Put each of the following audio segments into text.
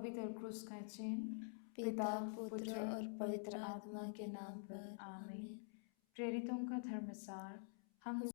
पवित्र क्रूस का चिन्ह। पिता, पुत्र और पवित्र आत्मा के नाम पर आमीन। आमीन। प्रेरितों का धर्मसार। हम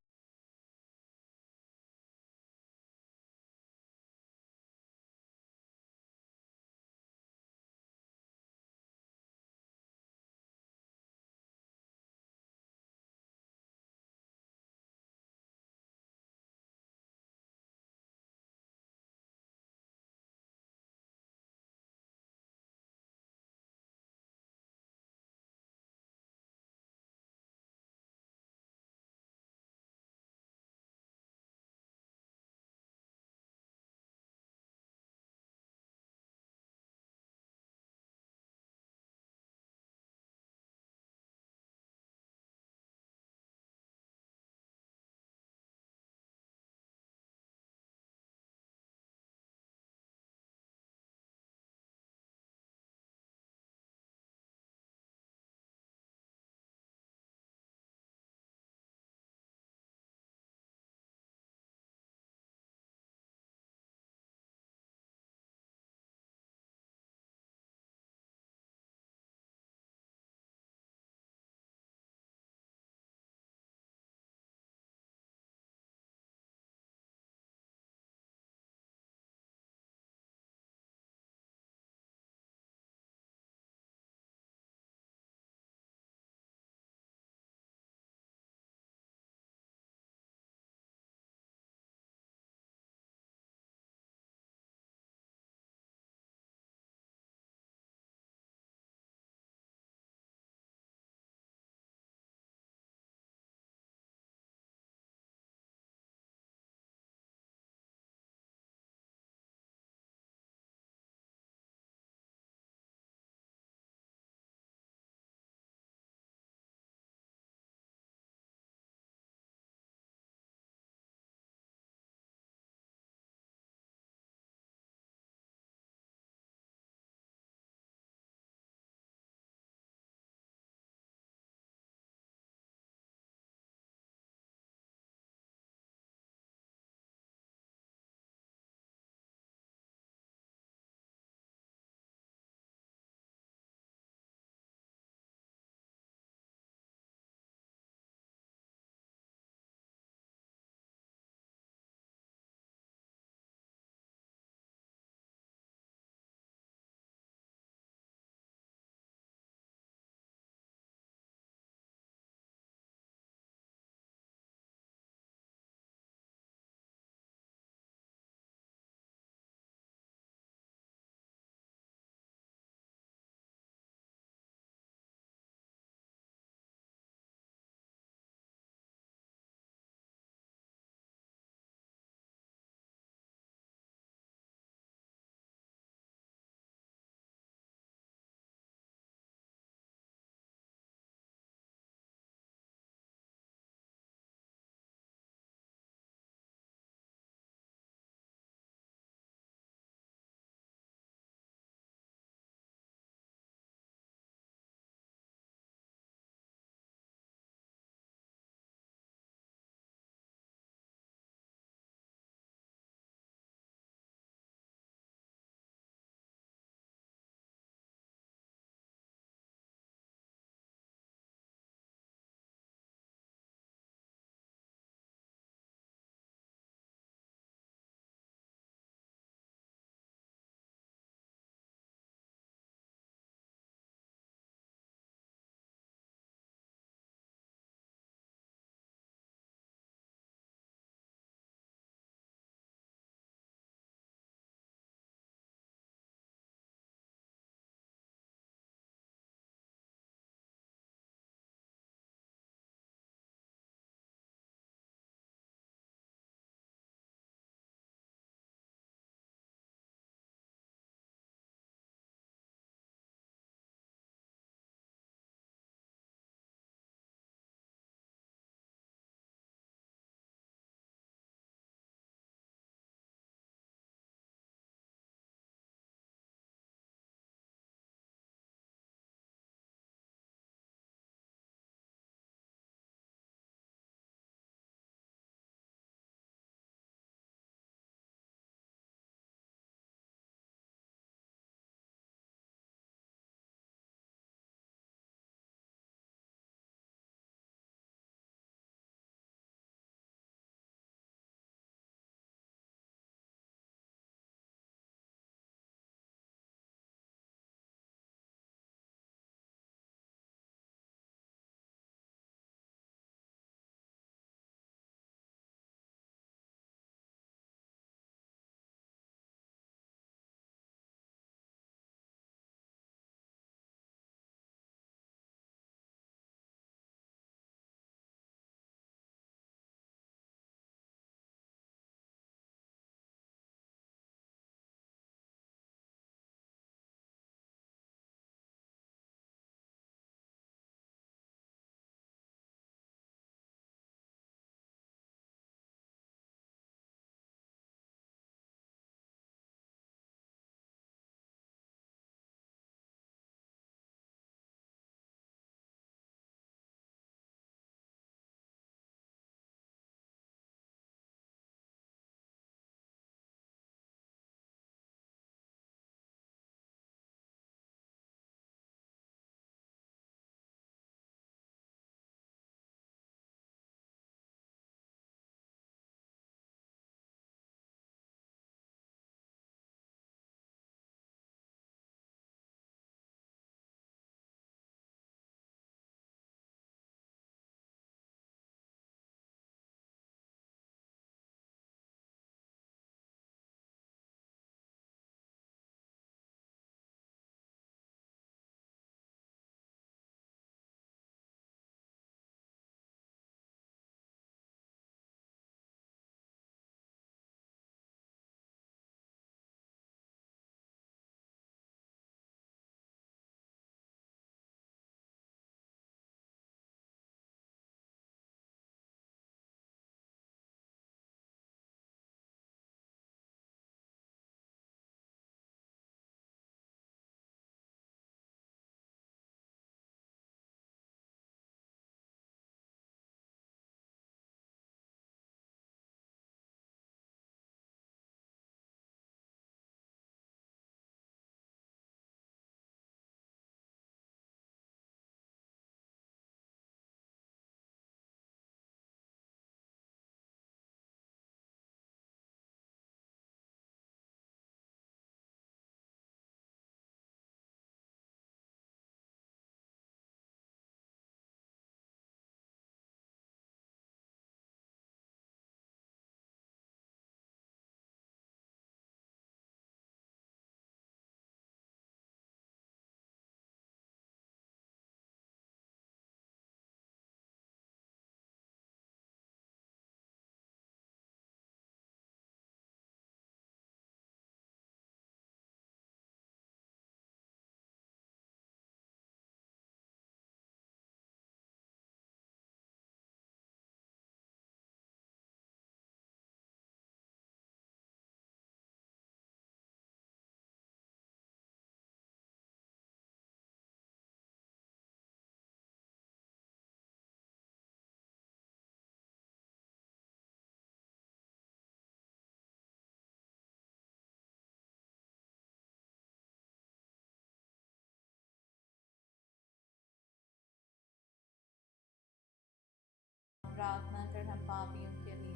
प्रार्थना कर हम पापियों के लिए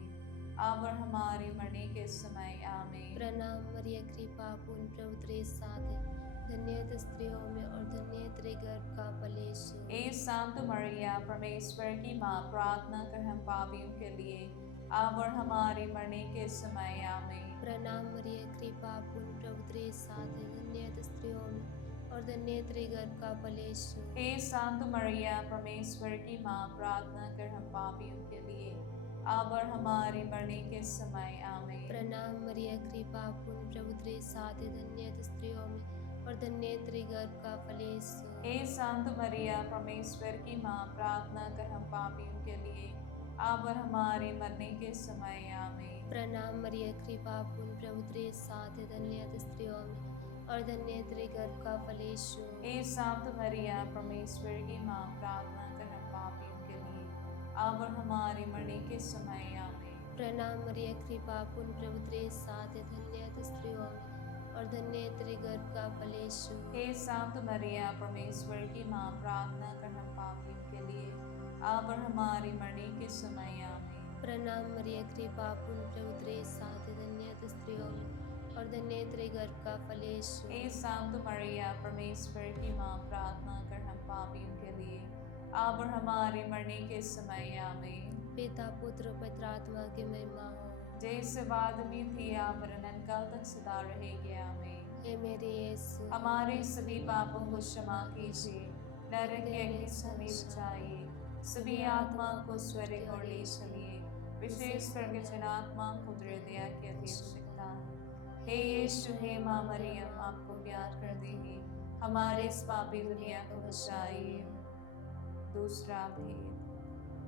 अब और हमारे मरने के समय आमीन। प्रणाम मरिया, कृपा पूर्ण, प्रभु तेरे साथ है, धन्य है तू स्त्रियों में और धन्य है तेरे गर्भ का फल यीशु। ए संत मरिया परमेश्वर की माँ, प्रार्थना कर हम पापियों के लिए अब और हमारे मरने के समय आमीन। प्रणाम मरिया, कृपा पूर्ण, प्रभु तेरे साथ है, धन्य है तू स्त्रियों में और धन्य है तेरे गर्भ का फल यीशु। हे संत मरिया परमेश्वर की माँ, प्रार्थना कर हम पापियों के लिए अब और हमारे मरने के समय आमीन। प्रणाम मरिया, कृपा पूर्ण, प्रभु तेरे साथ है, धन्य है तू स्त्रियों में और धन्य है तेरे गर्भ का फल यीशु। हे संत मरिया परमेश्वर की माँ, प्रार्थना कर हम पापियों के लिए अब और हमारे मरने के समय आमीन। प्रणाम मरिया, कृपा पूर्ण, प्रभु तेरे साथ है, धन्य है तू स्त्रियों में और धन्य है तेरे गर्भ का फल यीशु। हे संत मरिया परमेश्वर की माँ, प्रार्थना कर हम पापियों के लिए अब और हमारे मरने के समय आमीन। प्रणाम मरिया, कृपा पूर्ण, प्रभु तेरे साथ है, धन्य है तू स्त्रियों में और धन्य है तेरे गर्भ का फल यीशु। हे संत मरिया परमेश्वर की माँ, प्रार्थना कर हम पापियों के लिए अब और हमारे मरने के समय आमीन। प्रणाम मरिया, कृपा पूर्ण, प्रभु तेरे साथ है, धन्य है तू स्त्रियों में और धन्य है तेरे गर्भ का फल यीशु। हे संत मरिया परमेश्वर की माँ, प्रार्थना कर हम पापियों के लिए अब और हमारे मरने के समय आमीन। पिता पुत्र पवित्र आत्मा की महिमा हो। जैसे बाद में थी आप अनंत काल तक सदा रहेगी आमीन। हे मेरे यीशु, हमारे सभी पापों को क्षमा कीजिए, नरक के अग्नि से हमें बचाइए, सभी आत्मा को स्वर्ग और ले चलिए, विशेष करके जिन आत्मा को हृदय की आवश्यकता है। हे यीशु, हे माँ मरियम, आपको प्यार करते हैं, हमारे इस पापी दुनिया को बचाइए। दूसरा भेद,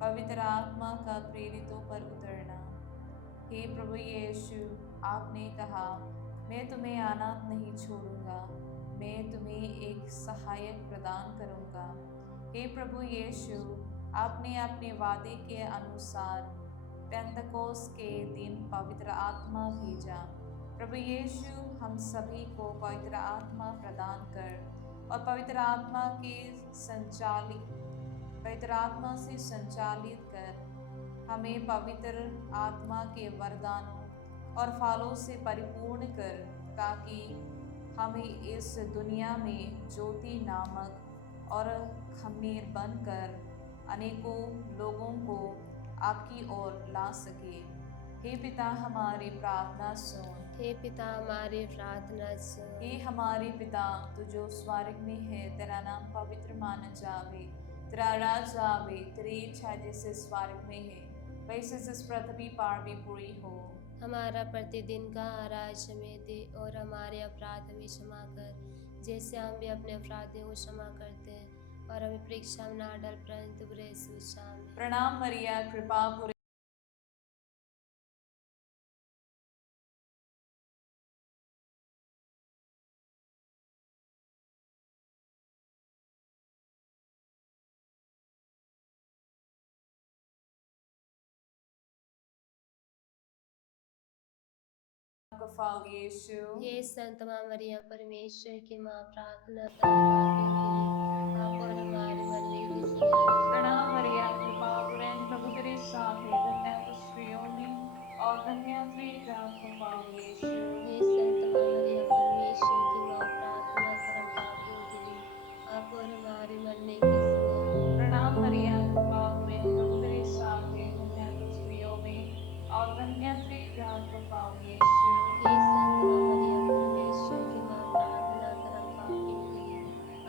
पवित्र आत्मा का प्रेरितों पर उतरना। हे प्रभु यीशु, आपने कहा, मैं तुम्हें अनाथ नहीं छोड़ूंगा, मैं तुम्हें एक सहायक प्रदान करूंगा। हे प्रभु यीशु, आपने अपने वादे के अनुसार पेंतकोस के दिन पवित्र आत्मा भेजा। प्रभु यीशु, हम सभी को पवित्र आत्मा प्रदान कर और पवित्र आत्मा से संचालित कर हमें पवित्र आत्मा के वरदानों और फलों से परिपूर्ण कर, ताकि हमें इस दुनिया में ज्योति नामक और खमीर बनकर अनेकों लोगों को आपकी ओर ला सके। हे पिता, हमारी प्रार्थना सुन। हे पिता हमारी प्रार्थना सुन। हे हमारे पिता, तू जो स्वर्ग में है, तेरा नाम पवित्र माना जावे, तेरा राज आवे, तेरी इच्छा जैसे स्वर्ग में है वैसे इस पृथ्वी पर भी पूरी हो। हमारा प्रतिदिन का आहार आज हमें दे और हमारे अपराध हमें क्षमा कर, जैसे हम भी अपने अपराधियों को क्षमा करते हैं, और हमें परीक्षा में ना डाल परंतु बुरे से बचा। प्रणाम मरिया, कृपा पूरी फल यीशु। हे संत माँ मरिया, परमेश्वर की माँ, प्रार्थना कर पापियों के लिए आप और हमारे मरने के समय। प्रणाम मरिया, कृपा पूर्ण, प्रभु तेरे साथ है, धन्य तू स्त्रियों में और धन्य तेरे गर्भ का फल यीशु। हे संत माँ मरिया, परमेश्वर की माँ, प्रार्थना कर हम पापियों के लिए आप और हमारे मरने के समय। प्रणाम मरिया, कृपा पूर्ण, प्रभु तेरे साथ है, धन्य तू स्त्रियों में और धन्य तेरे गर्भ का फल यीशु। हे संत माँ मरिया, परमेश्वर की माँ, प्रार्थना कर हम पापियों के लिए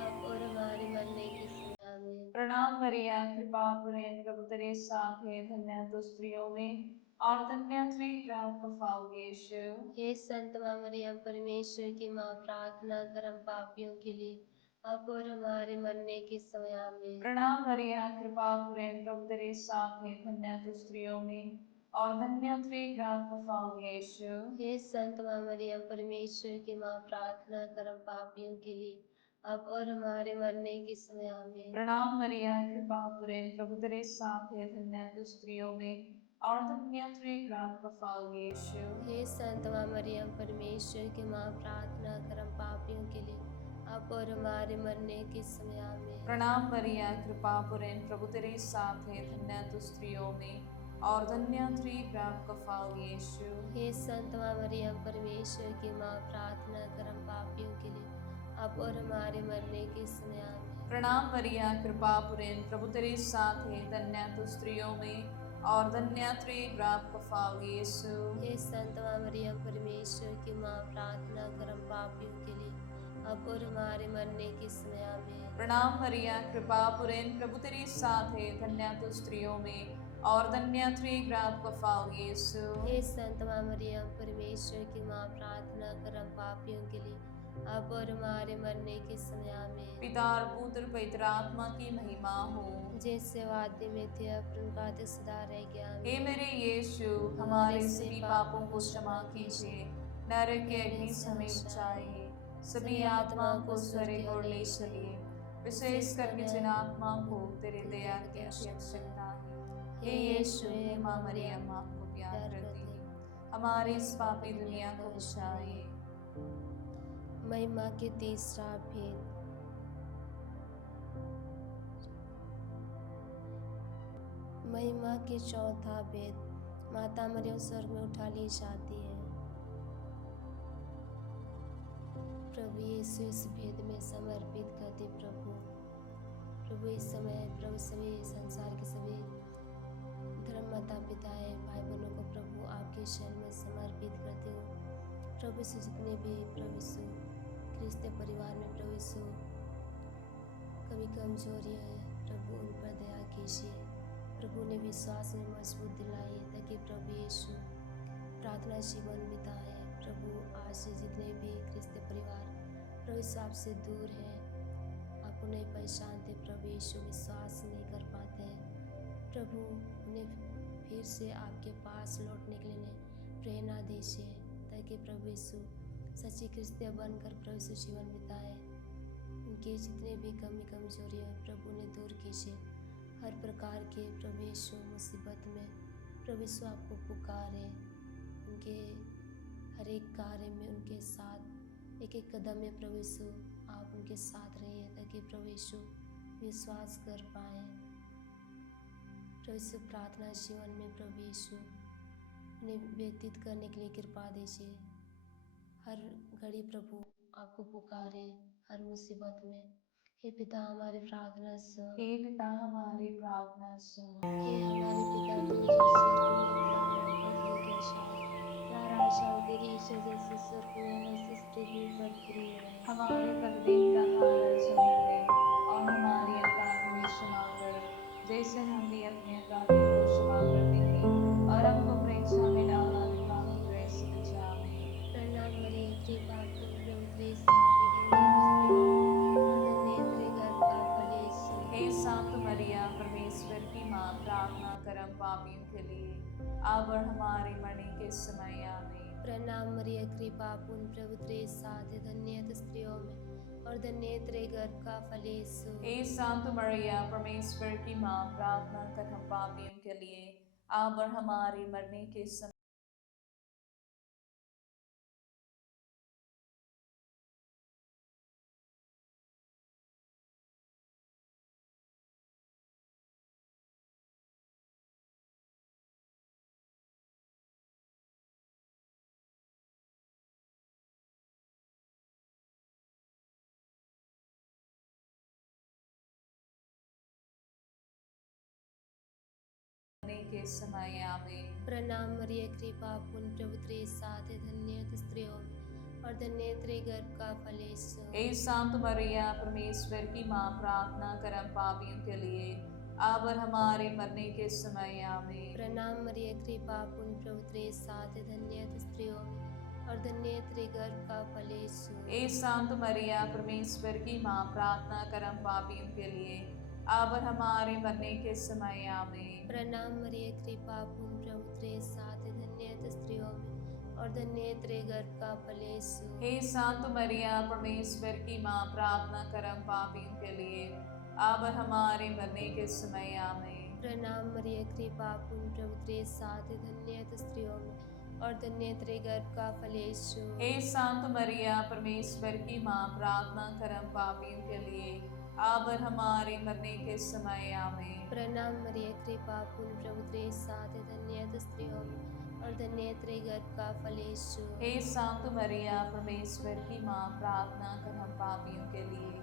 आप और हमारे मरने के समय। आमीन। प्रणाम मरिया, कृपा पूर्ण, प्रभु तेरे साथ है, धन्य तू स्त्रियों में और धन्य तेरे गर्भ का फल यीशु। हे संत माँ मरियम, परमेश्वर की माँ, प्रार्थना कर हम पापियों के लिए अब और हमारे मरने के समय। आमीन। प्रणाम मरिया, कृपा पूर्ण, प्रभु तेरे साथ है, धन्य तू स्त्रियों में और धन्य तेरे गर्भ का फल यीशु। हे संत माँ मरियम, परमेश्वर की माँ, प्रार्थना कर हम पापियों के लिए अब और हमारे मरने के समय। आमीन। प्रणाम मरिया, कृपा पूर्ण, प्रभु तेरे साथ है, धन्य तू स्त्रियों में और धन्य तेरे गर्भ का फल यीशु। हे संत माँ मरियम, परमेश्वर की माँ, प्रार्थना कर हम पापियों के लिए अब और हमारे मरने के समय आमीन। प्रणाम मरिया, कृपा पूर्ण, प्रभु तेरे साथ है, धन्य तू स्त्रियों में और धन्य तेरी गर्भ का फल यीशु। हे संत माँ मरियम, परमेश्वर की माँ, प्रार्थना कर हम पापियों के लिए, अब और हमारे मरने के समय आमीन। प्रणाम मरिया, कृपा पूर्ण, प्रभु तेरे साथ है, धन्य तू स्त्रियों में और धन्य तेरी गर्भ का फल यीशु। हे संत माँ मरियम, परमेश्वर की माँ, प्रार्थना कर हम पापियों के लिए, अब और हमारे मरने के समय आमीन। प्रणाम मरिया, कृपा पूर्ण, प्रभु तेरे साथ है, धन्य तू स्त्रियों में और धन्य तेरी गर्भ का फल यीशु। हे संत माँ मरियम, परमेश्वर की माँ, प्रार्थना कर हम पापियों के लिए, अब और हमारे मरने के समय आमीन। पिता और पुत्र पवित्र आत्मा की महिमा हो। जैसे वादे में थे, अब उनका तो सदा रह गया हे आमीन। मेरे यीशु, हमारे सभी पापों को क्षमा कीजिए, नरक के अग्नि से हमें बचाइए, सभी आत्माओं को स्वर्ग और ले चलिए, विशेष करके जिन आत्माओं को तेरे दया की आवश्यकता है। हे यीशु, हे माँ मरियम, आपको प्यार करती हूँ, हमारी इस पापी दुनिया को बचाइए। महिमा के तीसरा भेद। महिमा के चौथा भेद, माता मरियम स्वर्ग में उठा ली जाती है। प्रभु यीशु इस भेद में समर्पित करते प्रभु इस समय प्रभु सभी संसार के सभी धर्म माता पिताएं भाई बहनों को प्रभु आपके शरण में समर्पित करते हो। प्रभु से जितने भी प्रभु यीशु क्रिस्त परिवार में प्रभु यीशु कभी कमजोरी है, प्रभु उन पर दया कीजिए। प्रभु ने विश्वास में मजबूत दिलाइए ताकि प्रभु यीशु प्रार्थना जीवन बिताए। प्रभु आज से जितने भी क्रिस्त परिवार प्रभु यीशु आपसे दूर है, आपको नहीं पहचानते, प्रभु यीशु विश्वास नहीं कर पाते हैं, प्रभु उन्हें फिर से आपके पास लौटने के लिए प्रेरणा दीजिए ताकि प्रभु यीशु सच्ची क्रिस्तिया बनकर प्रभु यीशु जीवन बिताए। उनके जितने भी कमी कमजोरी है प्रभु ने दूर कीजिए। हर प्रकार के प्रभु यीशु मुसीबत में प्रभु यीशु आपको पुकारे, उनके हर एक कार्य में उनके साथ एक एक कदम में प्रभु यीशु आप उनके साथ रहिए ताकि प्रभु यीशु विश्वास कर पाए। प्रभु यीशु प्रार्थना जीवन में प्रभु यीशु उन्हें व्यतीत करने के लिए कृपा दीजिए। हर घड़ी प्रभु आपको पुकारे हर मुसीबत में। हे पिता हमारी प्रार्थना सुन, हे पिता हमारी प्रार्थना सुन। हे हमारे पिता तू जो स्वर्ग में है, तेरा नाम पवित्र जाए, तेरा राज्य आए, तेरी इच्छा जैसे स्वर्ग में वैसे इस पृथ्वी पर पूरी हो। हमारे प्रतिदिन का आहार हमें दे और हमारे अपराध हमें क्षमा कर, जैसे हम भी अपने अपराधियों को क्षमा करते हैं, और हमको परीक्षा में डालना नहीं, पापी बुराई से बचा। प्रणाम मरिया, कृपा पूर्ण, प्रभु तेरे साथ है, धन्य तू स्त्रियों में और धन्य तेरे गर्भ का फल यीशु। हे संत मरिया, परमेश्वर की माँ, प्रार्थना कर हम पापियों के लिए, अब और हमारे मरने के समय आमीन। प्रणाम मरिया, कृपा पूर्ण, प्रभु तेरे साथ है, धन्य तू स्त्रियों में और धन्य तेरे गर्भ का फल यीशु। हे संत मरिया, परमेश्वर की माँ, प्रार्थना कर हम पापियों के लिए, अब और हमारे मरने के समय। के समय आमीन। प्रणाम मरिया, कृपा पूर्ण, प्रभु तेरे साथ है, धन्य तू स्त्रियों में और धन्य तेरे गर्भ का फल यीशु। हे संत मरिया, परमेश्वर की माँ, प्रार्थना कर हम पापियों के लिए, अब और हमारे मरने के समय आमीन। प्रणाम मरिया, कृपा पूर्ण, प्रभु तेरे साथ है, धन्य तू स्त्रियों में और धन्य तेरे गर्भ का फल यीशु। हे संत मरिया, परमेश्वर की माँ, प्रार्थना कर हम पापियों के लिए, अब और हमारे मरने के समय आमीन। प्रणाम मरिया, कृपा पूर्ण, प्रभु तेरे साथ है, धन्य तू स्त्रियों में और धन्य तेरे गर्भ का फल यीशु। हे संत मरिया, परमेश्वर की माँ, प्रार्थना कर हम पापियों के लिए, अब और हमारे मरने के समय आमीन। प्रणाम मरिया, कृपा पूर्ण, प्रभु तेरे साथ है, धन्य तू स्त्रियों में और धन्य तेरे गर्भ का फल यीशु। हे संत मरिया परमेश्वर की माँ, प्रार्थना कर हम पापियों के लिए अब और हमारे मरने के समय आमीन। प्रणाम मरिया, कृपा पूर्ण प्रभु तेरे साथ है, धन्य तू स्त्रियों में और धन्य तेरे गर्भ का फल यीशु। हे संत मरिया परमेश्वर की माँ, प्रार्थना कर हम पापियों के लिए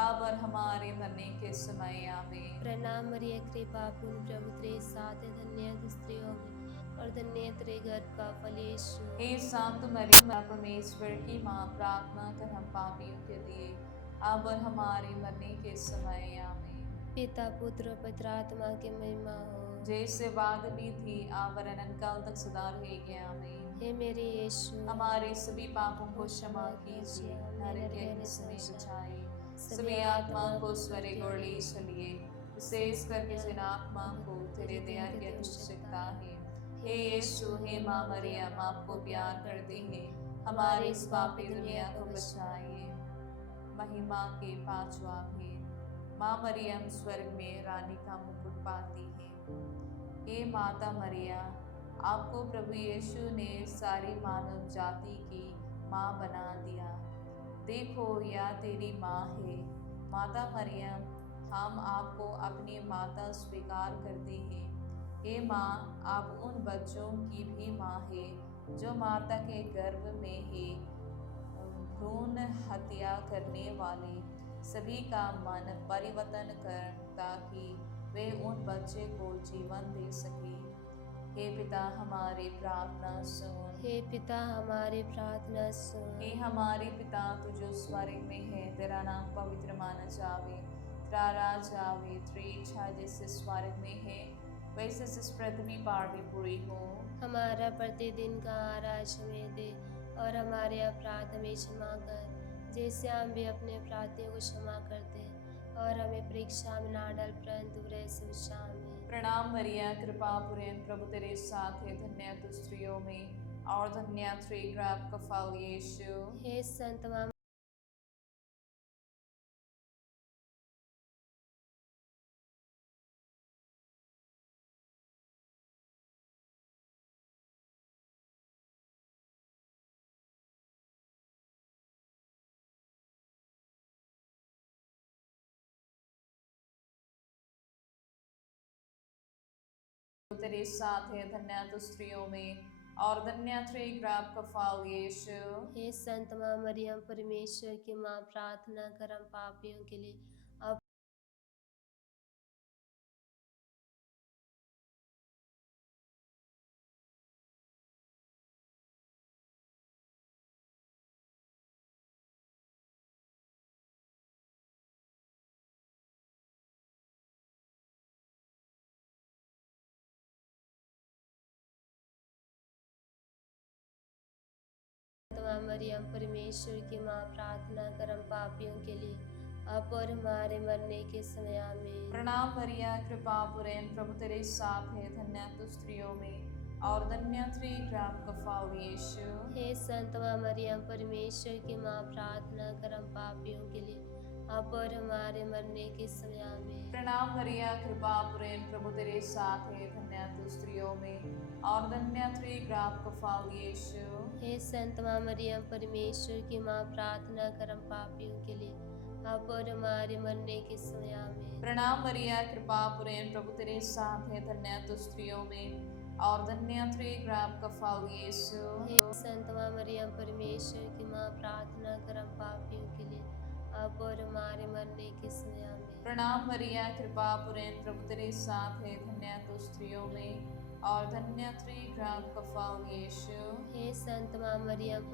अब और हमारे मरने के समय आमीन। प्रणाम मरिया, कृपा पूर्ण प्रभु तेरे साथ है, धन्य तू स्त्रियों में और धन्य तेरे गर्भ का फल यीशु। हे संत मरिया परमेश्वर की माँ, प्रार्थना कर हम पापियों के लिए अब और हमारे मरने के समय आमीन। पिता पुत्र और पवित्र आत्मा की महिमा हो। जैसे बाद में थी अब और अनंत काल तक सदा रहेगी आमीन। हे मेरे यीशु, हमारे सभी पापों को क्षमा कीजिए, नरक के अग्नि से हमें बचाइए, सभी आत्माओं को स्वर्ग और ले चलिए, विशेष करके जिन आत्मा को तेरे दया की आवश्यकता है। हे यीशु, हे माँ मरियम, आपको प्यार करते हैं, हमारी इस पापी दुनिया को बचाइए। महिमा के पांचवा भेद, माँ मरियम स्वर्ग में रानी का मुकुट पाती है। हे माता मरिया, आपको प्रभु यीशु ने सारी मानव जाति की माँ बना दिया। देखो यह तेरी माँ है। माता मरियम, हम आपको अपनी माता स्वीकार करते हैं। हे माँ, आप उन बच्चों की भी माँ है जो माता के गर्भ में है। भ्रूण हत्या करने वाले सभी का मन परिवर्तन कर, ताकि वे उन बच्चे को जीवन दे सके। हे पिता हमारी प्रार्थना सुन। हे पिता हमारी प्रार्थना सुन। हे हमारे पिता, तू जो स्वर्ग में है, तेरा नाम पवित्र माना जावे, तेरा राज आवे, तेरी इच्छा जैसे स्वर्ग में है वैसे इस पृथ्वी पर भी पूरी हो। हमारा प्रतिदिन का आहार हमें दे और हमारे अपराध हमें क्षमा कर, जैसे हम भी अपने अपराधियों को क्षमा करते हैं, और हमें परीक्षा में ना डाल परंतु बुरे से बचा। प्रणाम मरिया, कृपा पूर्ण प्रभु तेरे साथ है, धन्य तू स्त्रियों में और धन्य तेरे गर्भ का फल यीशु। हे संत माँ तेरे साथ है, धन्य तू स्त्रियों में और धन्य तेरे गर्भ का फल यीशु। हे संत माँ मरियम परमेश्वर की माँ, प्रार्थना कर हम पापियों के लिए अब माँ मरियम परमेश्वर की माँ, प्रार्थना कर हम पापियों के लिए अब और हमारे मरने के समय आमीन। प्रणाम मरिया, कृपा पूर्ण प्रभु तेरे साथ है, धन्य तू स्त्रियों में और धन्य तेरे गर्भ का फल यीशु। हे संत माँ मरियम परमेश्वर की माँ, प्रार्थना कर हम पापियों के लिए अब और हमारे मरने के समय आमीन। प्रणाम मरिया, कृपा पूर्ण प्रभु तेरे साथ है, धन्य तू स्त्रियों में और धन्य तेरे गर्भ का फल यीशु। हे संत माँ मरियम परमेश्वर की माँ, प्रार्थना कर हम पापियों के लिए अब और हमारे मरने के समय आमीन। प्रणाम मरिया, कृपा पूर्ण प्रभु तेरे साथ है, धन्य तू स्त्रियों में और धन्य तेरे गर्भ का फल यीशु। हे संत माँ मरियम परमेश्वर की माँ, प्रार्थना कर हम पापियों के लिए अब और हमारे मरने के समय आमीन। प्रणाम मरिया, कृपा पूर्ण प्रभु तेरे साथ है, धन्य तू स्त्रियों में और धन्य तेरे गर्भ का फल यीशु। हे संत माँ मरियम